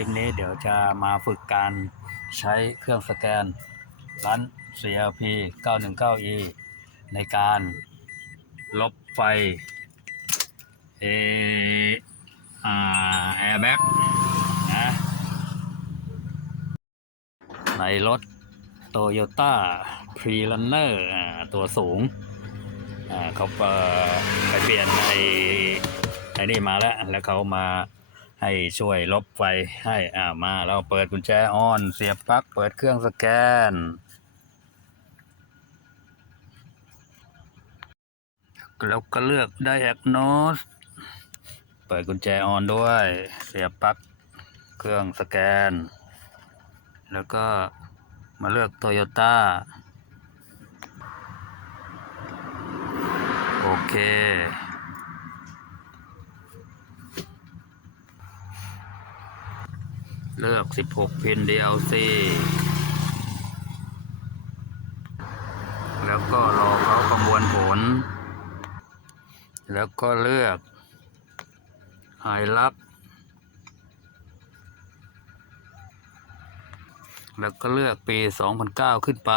ลิปนี้เดี๋ยวจะมาฝึกการใช้เครื่องสแกนร้าน CLP 919E ในการลบไฟเออแอร์แบ็กนะในรถ Toyota p r e r u n n e r อ่าตัวสูงเขาไปเปลี่ยนไอ้ไอ้นี่มาแล้ว แล้วเขามา ให้ช่วยลบไฟให้อ่ามาเราเปิดกุญแจออน เสียบปลั๊กเปิดเครื่องสแกน แล้วก็เลือก diagnose เปิดกุญแจออนด้วย เสียบปลั๊กเครื่องสแกน แล้วก็มาเลือก Toyota โอเค เลือก 16 พิน DLC แล้วก็รอเขาประมวลผล แล้วก็เลือกไฮลักแล้วก็เลือกปี 2009 ขึ้นไป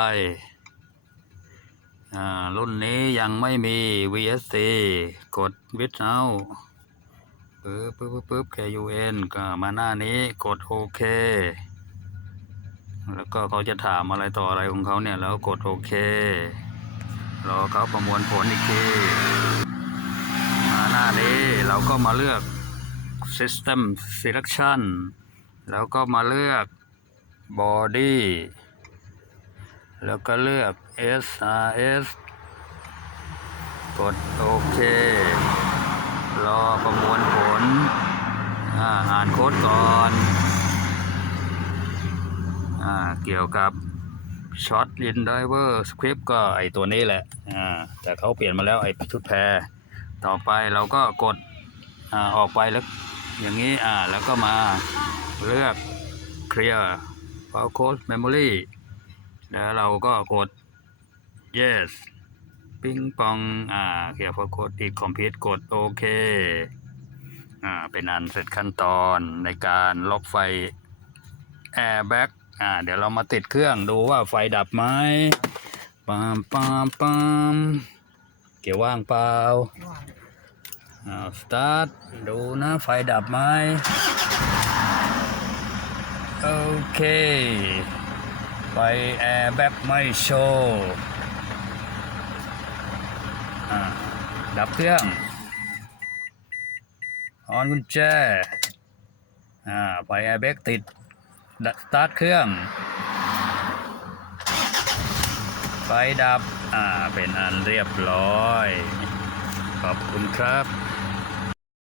อ่ารุ่นนี้ยังไม่มี VSC กด Without ปึ๊บปึ๊บปึ๊บ KUN ก็มาหน้านี้กดโอเค แล้วก็เขาจะถามอะไรต่ออะไรของเขาเนี่ย แล้วกดโอเค รอเขาประมวลผลอีกทีมาหน้านี้เราก็มาเลือก System Selection แล้วก็มาเลือก Body แล้วก็เลือก SRS กดโอเค รอประมวลผล อาอ่านโค้ดก่อนอเกี่ยวกับ Shot in Driver Script ก็ไอตัวนี้แหละแต่เขาเปลี่ยนมาแล้วไอชุดแพร ต่อไปเราก็กดอออกไปแล้วอย่างนี้อ่าแล้วก็มาเลือก Clear File Code Memory แล้วเราก็กด yes ปิ้งปองอ่าเขียน File Code อีก Complete กดโอเค อ่าเป็นอันเสร็จขั้นตอนในการล็อกไฟ Airbag อ่าเดี๋ยวเรามาติดเครื่องดูว่าไฟดับไหมปามปามปามเกี่ยวว่างเปล่าอ่าสตาร์ทดูนะไฟดับไหมโอเค ไฟแอร์แบ็กไม่โชว์อ่าดับเครื่อง ออนกุญแจ อ่าไฟแอร์เบรกติดดัสตาร์ทเครื่อง ไฟดับ อ่า เป็นอันเรียบร้อย ขอบคุณครับ